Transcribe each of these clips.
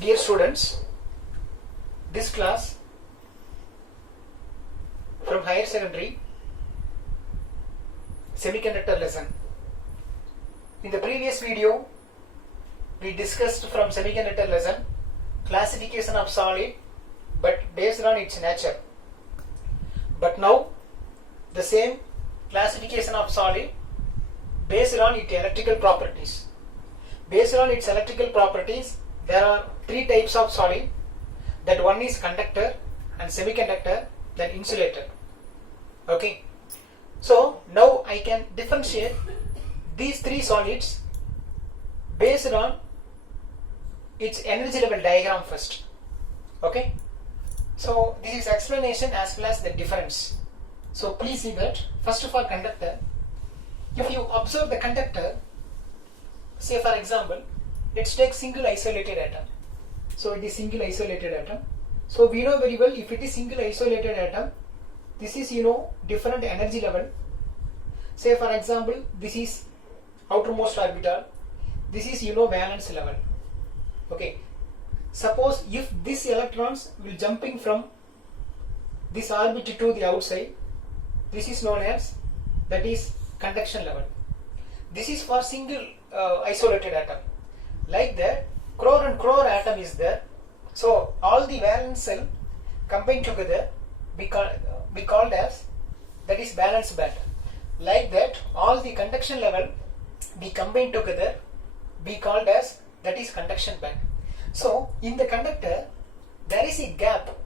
Dear students, this class from higher secondary semiconductor lesson. In the previous video, we discussed from semiconductor lesson classification of solid but based on its nature. But now the same classification of solid based on its electrical properties. Based on its electrical properties, there are three types of solid. That one is conductor and semiconductor, then insulator. Okay. So now I can differentiate these three solids based on its energy level diagram first. Okay. So this is explanation as well as the difference. So please see that. First of all, conductor. If you observe the conductor, say for example, let's take single isolated atom. So it is single isolated atom. So we know very well if it is single isolated atom, this is different energy level. Say for example, this is outermost orbital. This is valence level. Okay. Suppose if these electrons will jumping from this orbit to the outside, this is known as, that is conduction level. This is for single isolated atom. Like that, crore and crore atom is there. So all the valence cell combined together be called as, that is valence band. Like that, all the conduction level be combined together be called as, that is conduction band. So in the conductor there is a gap.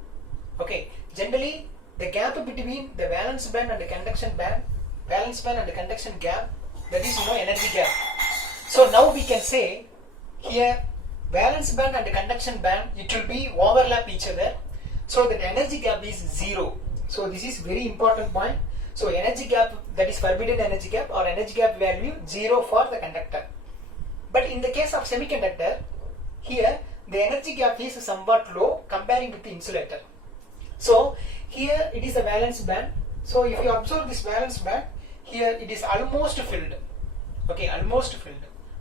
Okay, generally the gap between the valence band and the conduction band, valence band and the conduction gap, that is energy gap. So now we can say here valence band and the conduction band, it will be overlap each other, so that energy gap is zero. So this is very important point. So energy gap, that is forbidden energy gap or energy gap value 0 for the conductor. But in the case of semiconductor, here the energy gap is somewhat low comparing with the insulator. So here it is a valence band. So if you observe this valence band, here it is almost filled. Okay, almost filled,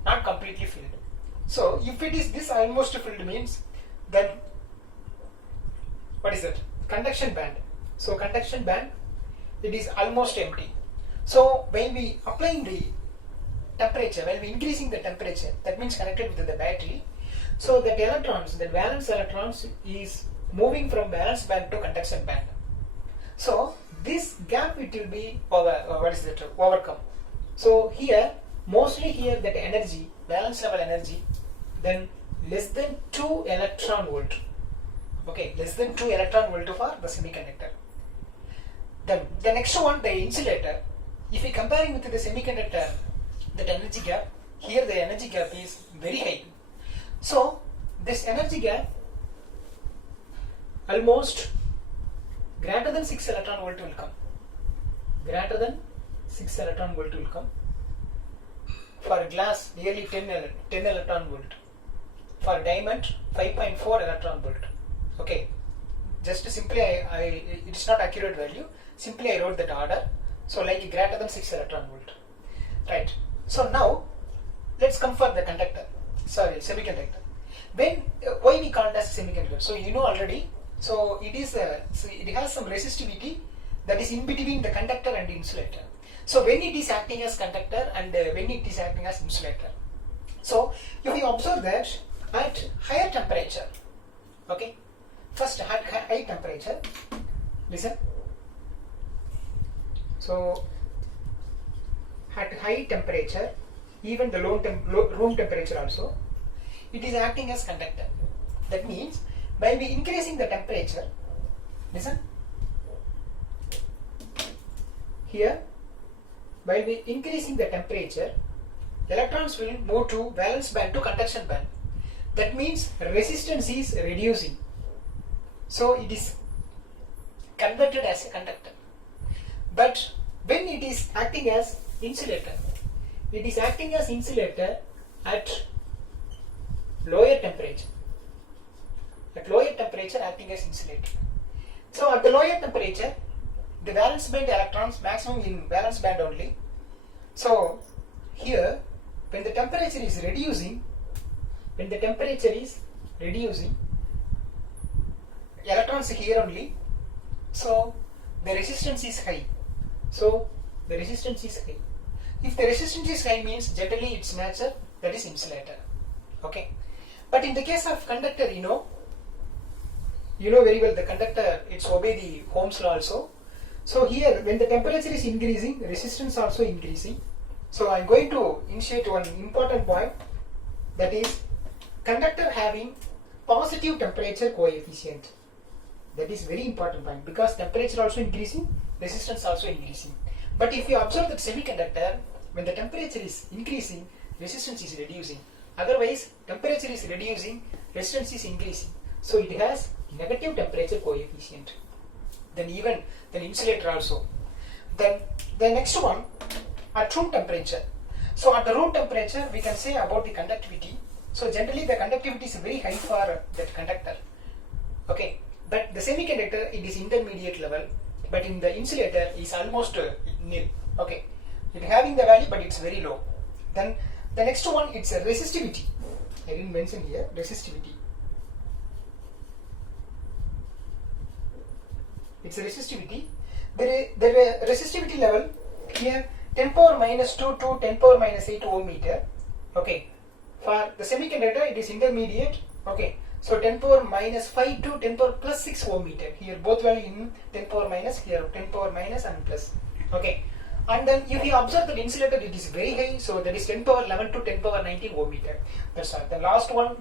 not completely filled. So if it is this almost filled means, then what is it? Conduction band. So conduction band, it is almost empty. So when we applying the temperature, when we increasing the temperature, that means connected with the battery, so that electrons, the valence electrons is moving from valence band to conduction band. So this gap it will be overcome. So here, mostly here that energy, valence level energy, then less than 2 electron volt. Okay, less than 2 electron volt for the semiconductor. Then the next one, the insulator. If we comparing with the semiconductor, that energy gap, here the energy gap is very high. So this energy gap almost greater than 6 electron volt will come. Greater than 6 electron volt will come. For glass, nearly 10 electron volt. For diamond, 5.4 electron volt. Okay. Just simply, it is not accurate value. Simply I wrote that order. So like greater than 6 electron volt. Right. So now, let's come for the conductor. Sorry, semiconductor. When, why we call it as semiconductor? So you know already. So it is, so it has some resistivity that is in between the conductor and the insulator. So when it is acting as conductor and when it is acting as insulator. So if you observe that at higher temperature, okay, first at high temperature, listen. So at high temperature, even the room temperature also, it is acting as conductor. That means by we increasing the temperature, listen, here, while we increasing the temperature, electrons will move to valence band to conduction band. That means resistance is reducing. So it is converted as a conductor. But when it is acting as insulator, it is acting as insulator at lower temperature. At lower temperature acting as insulator. So at the lower temperature, the valence band electrons maximum in valence band only. So here when the temperature is reducing, reducing, electrons here only, so the resistance is high. So the resistance is high. If the resistance is high means generally its nature, that is insulator. Okay. But in the case of conductor, you know very well the conductor, it's obey the Ohm's law also. So here when the temperature is increasing, resistance also increasing. So I am going to initiate one important point, that is conductor having positive temperature coefficient. That is very important point, because temperature also increasing, resistance also increasing. But if you observe that semiconductor, when the temperature is increasing, resistance is reducing. Otherwise, temperature is reducing, resistance is increasing. So it has negative temperature coefficient. Then insulator also. Then the next one, at room temperature. So at the room temperature, we can say about the conductivity. So generally the conductivity is very high for that conductor. Okay. But the semiconductor, it is intermediate level. But in the insulator is almost nil. Okay. It having the value, but it's very low. Then the next one, it's a resistivity. I didn't mention here resistivity. It's a resistivity. The resistivity level here 10 power minus 2 to 10 power minus 8 ohm meter. Okay. For the semiconductor, it is intermediate. Okay. So 10 power minus 5 to 10 power plus 6 ohm meter. Here both value in 10 power minus, here 10 power minus and plus. Okay. And then if you observe that insulator, it is very high. So that is 10 power 11 to 10 power 19 ohm meter. That's all. The last one,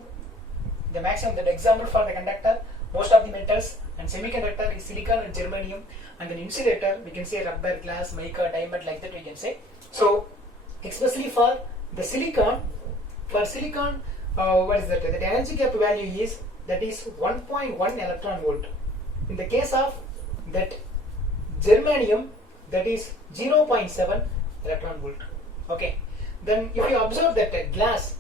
the maximum, that example for the conductor, most of the metals, and semiconductor is silicon and germanium, and then insulator we can say rubber, glass, mica, diamond, like that we can say. So especially for the silicon, what is that? The energy gap value is, that is 1.1 electron volt. In the case of that germanium, that is 0.7 electron volt. Okay. Then if you observe that glass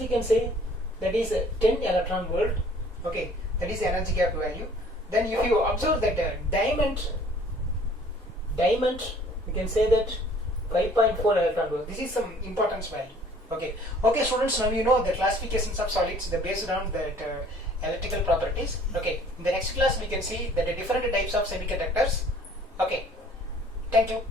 we can say that is 10 electron volt. Okay. That is the energy gap value. Then if you observe that diamond, we can say that 5.4 electron volt. This is some importance value. Okay. Okay, students, now you know the classifications of solids, the based on that electrical properties. Okay. In the next class we can see that the different types of semiconductors. Okay. Thank you.